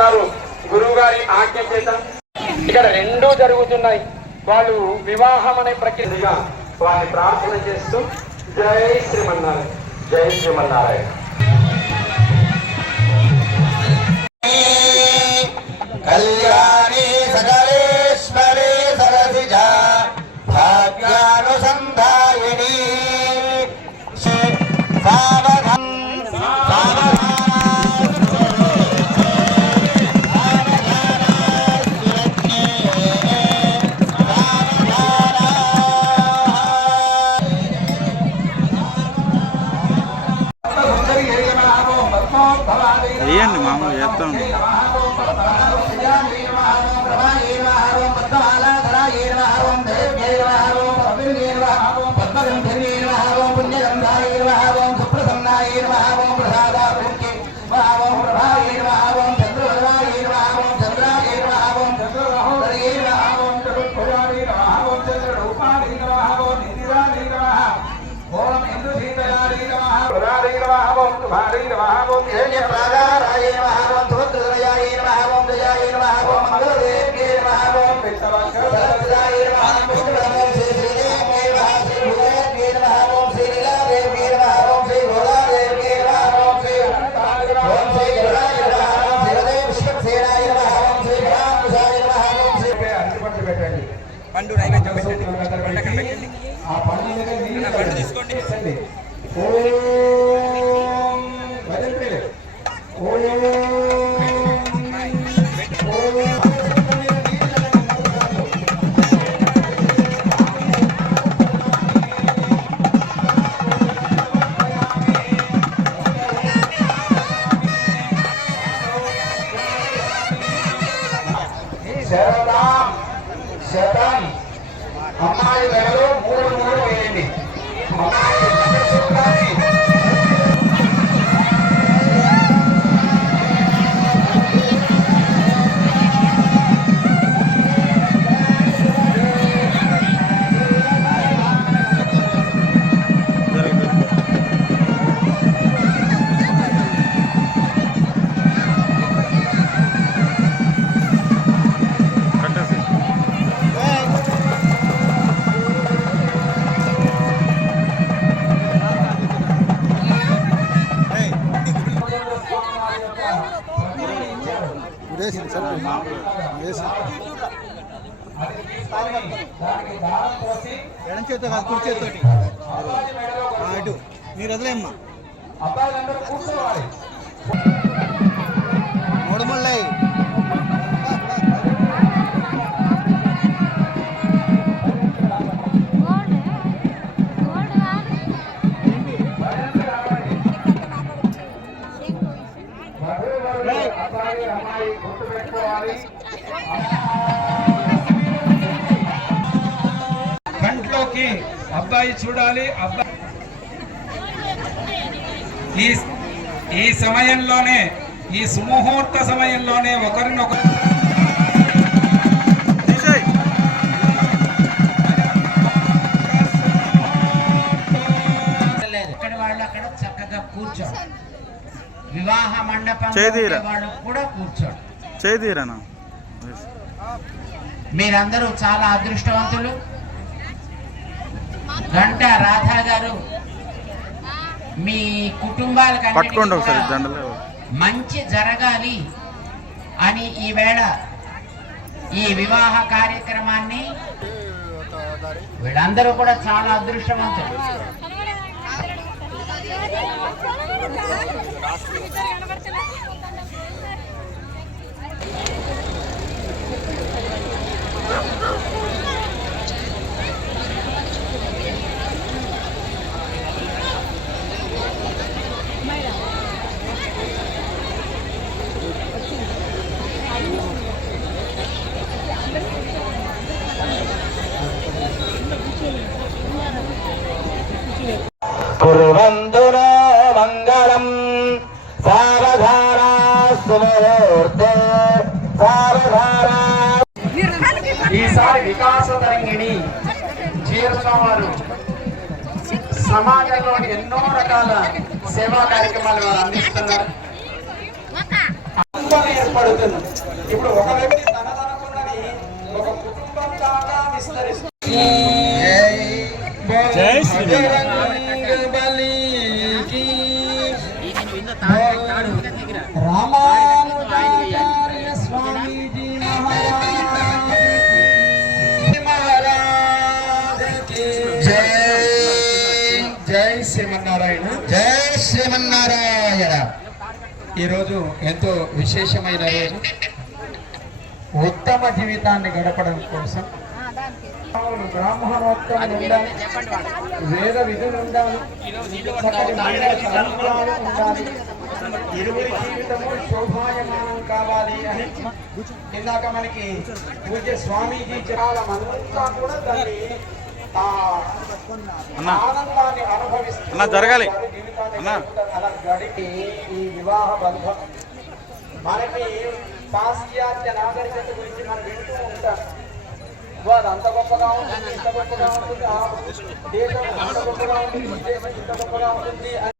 ఉన్నారు గురువు గారి ఆజ్ఞ చేత. ఇక్కడ రెండూ జరుగుతున్నాయి. వాళ్ళు వివాహం అనే ప్రక్రియగా వారిని ప్రార్థన చేస్తూ జై శ్రీమన్నారాయణ, జై శ్రీమన్నారాయణ. కళ్యాణి సకలేశ్వరి సరసిజ భాగ్యానుసంధాయిని వేయండి మామూలు చేస్తాం. పండు నైవేద్యం పెట్టండి, ఆ పండు తీసుకోండి. శతం అమ్మాయి మెడలో 3 వేయండి. అమ్మాయి ఎడం చేత కాదు, కుడి చేతితోటి ఇటు మీరు వదిలేమ్మా. అబ్బాయిలందరూ కూర్చోవాలి. మూడుముళ్ళయి కంట్లోకి అబ్బాయి చూడాలి. అబ్బాయి ఈ సమయంలోనే, ఈ సుముహూర్త సమయంలోనే ఒకరినొకరు వాళ్ళు అక్కడ చక్కగా కూర్చోండి. వివాహ మండపం వాళ్ళు కూడా కూర్చోండి. చేదీరనా. మీరందరూ చాలా అదృష్టవంతులు. గంట రాధా గారు మీ కుటుంబాలకు మంచి జరగాలి అని ఈవేళ ఈ వివాహ కార్యక్రమాన్ని వీళ్ళందరూ కూడా చాలా అదృష్టవంతులు. కుర్వంతునో మంగళం సావధానాస్తు ముహూర్తే సావధానా. ఈసారి వికాస తరంగిణి జీర్ణవారు సమాజంలో ఎన్నో రకాల సేవా కార్యక్రమాలు వారు అందిస్తున్నారు. కుటుంబం ఏర్పడుతుంది. ఇప్పుడు ఒక వ్యక్తి తనదనుకున్నది ఒక కుటుంబం దాకా విస్తరిస్తుంది. జై శ్రీరామ్. రామానుజాచార్య స్వామీజీ మహారాజ్ జై జై శ్రీమన్నారాయణ. జై శ్రీమన్నారాయణ. ఈరోజు ఎంతో విశేషమైన రోజు. ఉత్తమ జీవితాన్ని గడపడం కోసం బ్రాహ్మణోత్తములు ఉండాలి, వేద విధులు ఉండాలి, చక్కటి మహిళా సంబంధాలు ఉండాలి, ఇరువురి జీవితము శోభాయమానం కావాలి అని ఇందాక మనకి పూజ్య స్వామీజీ మనమంతా కూడా దాన్ని ఆనందాన్ని అనుభవిస్తూ జరగాలి జీవితాన్ని అలా గడిపి ఈ వివాహ బంధం మనకి పాశ్చాత్య నాగరికత గురించి మనం వింటూ ఉంటాం. వారు అంత గొప్పగా ఉంటుంది, ఇంత గొప్పగా ఉంటుంది, ఆ దేశం అంత గొప్పగా ఉంటుంది, ఈ దేశం ఇంత గొప్పగా ఉంటుంది.